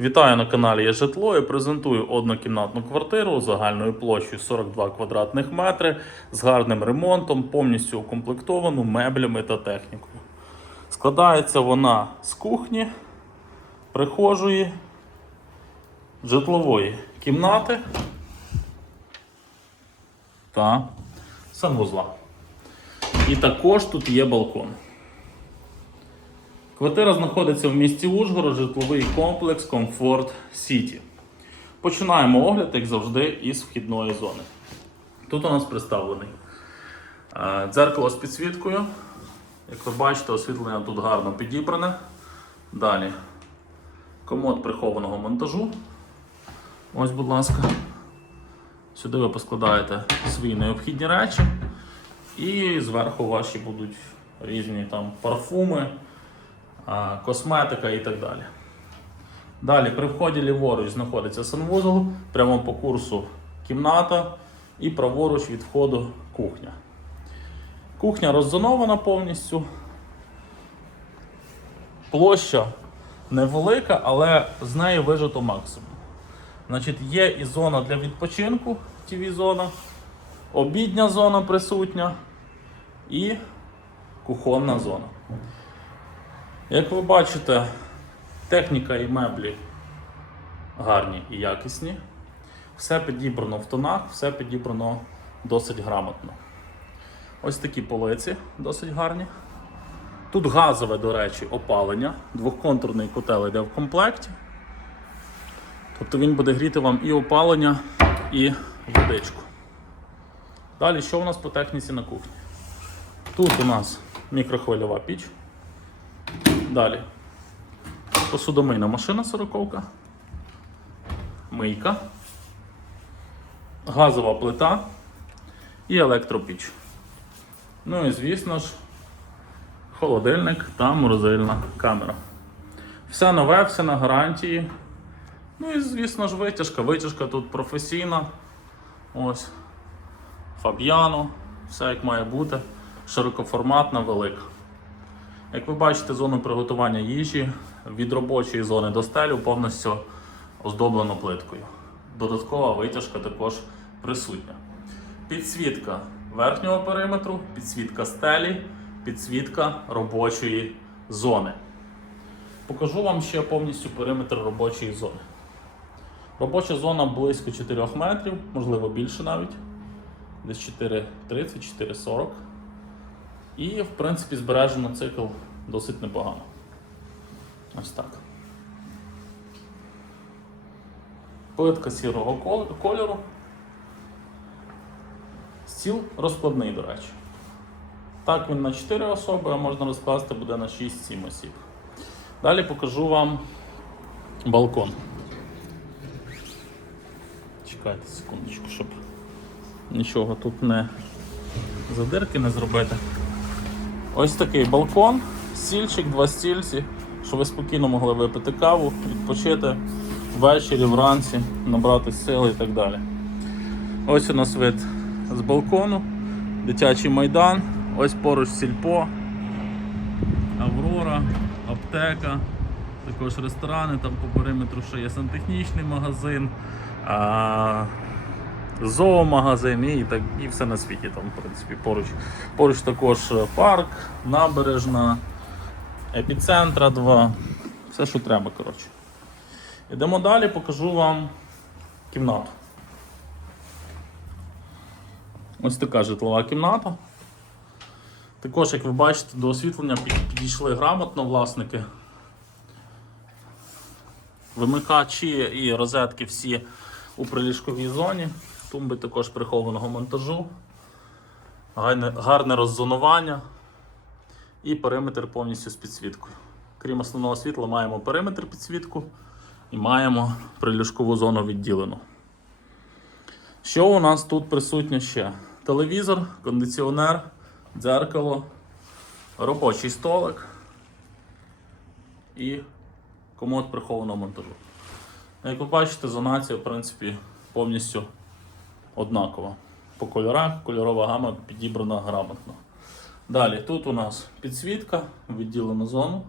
Вітаю на каналі Є житло і презентую однокімнатну квартиру загальною площею 42 квадратних метри з гарним ремонтом, повністю укомплектовану меблями та технікою. Складається вона з кухні, прихожої, житлової кімнати та санвузла. І також тут є балкон. Квартира знаходиться в місті Ужгород, житловий комплекс Комфорт Сіті. Починаємо огляд, як завжди, із вхідної зони. Тут у нас представлений е, дзеркало з підсвіткою. Як ви бачите, освітлення тут гарно підібране. Далі комод прихованого монтажу. Ось, будь ласка. Сюди ви поскладаєте свої необхідні речі. І зверху ваші будуть різні там парфуми косметика і так далі. Далі при вході ліворуч знаходиться санвузол, прямо по курсу кімната і праворуч від входу кухня. Кухня роззонована повністю. Площа невелика, але з неї вижито максимум. Значить, є і зона для відпочинку, tv зона обідня зона присутня і кухонна зона. Як ви бачите, техніка і меблі гарні і якісні. Все підібрано в тонах, все підібрано досить грамотно. Ось такі полиці досить гарні. Тут газове, до речі, опалення. Двохконтурний котел йде в комплекті. Тобто він буде гріти вам і опалення, і водичку. Далі, що у нас по техніці на кухні? Тут у нас мікрохвильова піч. Далі. Посудомийна машина сороковка. Мийка. Газова плита і електропіч. Ну і звісно ж, холодильник та морозильна камера. Все нове, все на гарантії. Ну і звісно ж витяжка. Витяжка тут професійна. Ось. Фаб'яно, все як має бути. Широкоформатна, велика. Як ви бачите, зону приготування їжі від робочої зони до стелю повністю оздоблено плиткою. Додаткова витяжка також присутня. Підсвітка верхнього периметру, підсвітка стелі, підсвітка робочої зони. Покажу вам ще повністю периметр робочої зони. Робоча зона близько 4 метрів, можливо більше навіть. Десь 4,30-4,40. І, в принципі, збережено цикл досить непогано. Ось так. Плитка сірого кольору. Стіл розкладний, до речі. Так, він на 4 особи, а можна розкласти буде на 6-7 осіб. Далі покажу вам балкон. Чекайте секундочку, щоб нічого тут не задирки не зробити. Ось такий балкон, стільчик, два стільці, щоб ви спокійно могли випити каву, відпочити ввечері, вранці, набрати сили і так далі. Ось у нас вид з балкону, дитячий майдан, ось поруч сільпо, Аврора, аптека, також ресторани, там по периметру ще є сантехнічний магазин. Зоомагазин і, так, і все на світі там, в принципі, поруч. Поруч також е, парк, набережна, епіцентра 2, все, що треба, коротше. Йдемо далі, покажу вам кімнату. Ось така житлова кімната. Також, як ви бачите, до освітлення підійшли грамотно власники. Вимикачі і розетки всі у приліжковій зоні. Тумби також прихованого монтажу. Гарне, гарне роззонування і периметр повністю з підсвіткою. Крім основного світла, маємо периметр підсвітку і маємо приліжкову зону відділену. Що у нас тут присутнє ще? Телевізор, кондиціонер, дзеркало, робочий столик і комод прихованого монтажу. Як ви бачите, зонація, в принципі, повністю однакова. По кольорах кольорова гама підібрана грамотно. Далі тут у нас підсвітка, відділена зону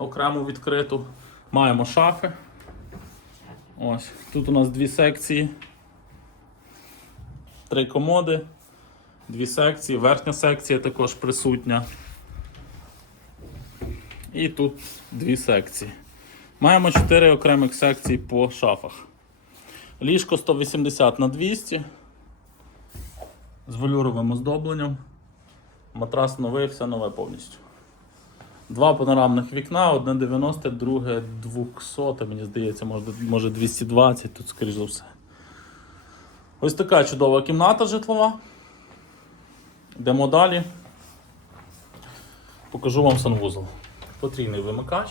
окремо відкриту. Маємо шафи. Ось. Тут у нас дві секції. Три комоди. Дві секції. Верхня секція також присутня. І тут дві секції. Маємо 4 окремих секції по шафах. Ліжко 180 на 200 з велюровим оздобленням. Матрас новий, все нове повністю. Два панорамних вікна, одне 90, друге 200, мені здається, може 220, тут, скоріш за все. Ось така чудова кімната житлова. Йдемо далі. Покажу вам санвузол. Потрійний вимикач.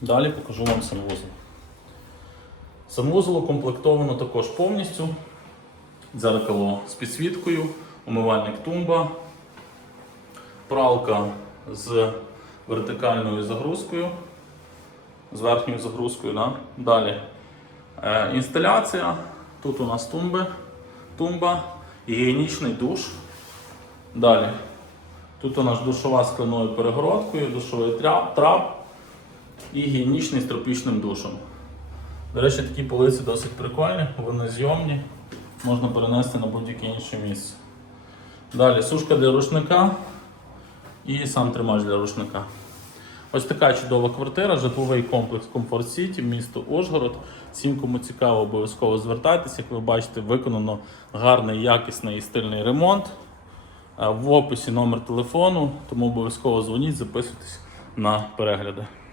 Далі покажу вам санвузол. Санвузол укомплектовано також повністю. Дзеркало з підсвіткою, умивальник тумба, пралка з вертикальною загрузкою, з верхньою загрузкою. Да? Далі е, інсталяція. Тут у нас тумби, тумба, гігієнічний душ. Далі. Тут у нас душова з скляною перегородкою, душовий трап, і гігієнічний з тропічним душем. До речі, такі полиці досить прикольні, вони зйомні, можна перенести на будь-яке інше місце. Далі сушка для рушника і сам тримач для рушника. Ось така чудова квартира, житловий комплекс Comfort City, місто Ужгород. Всім, кому цікаво, обов'язково звертайтеся. Як ви бачите, виконано гарний, якісний і стильний ремонт. Е, В описі номер телефону, тому обов'язково дзвоніть, записуйтесь на перегляди.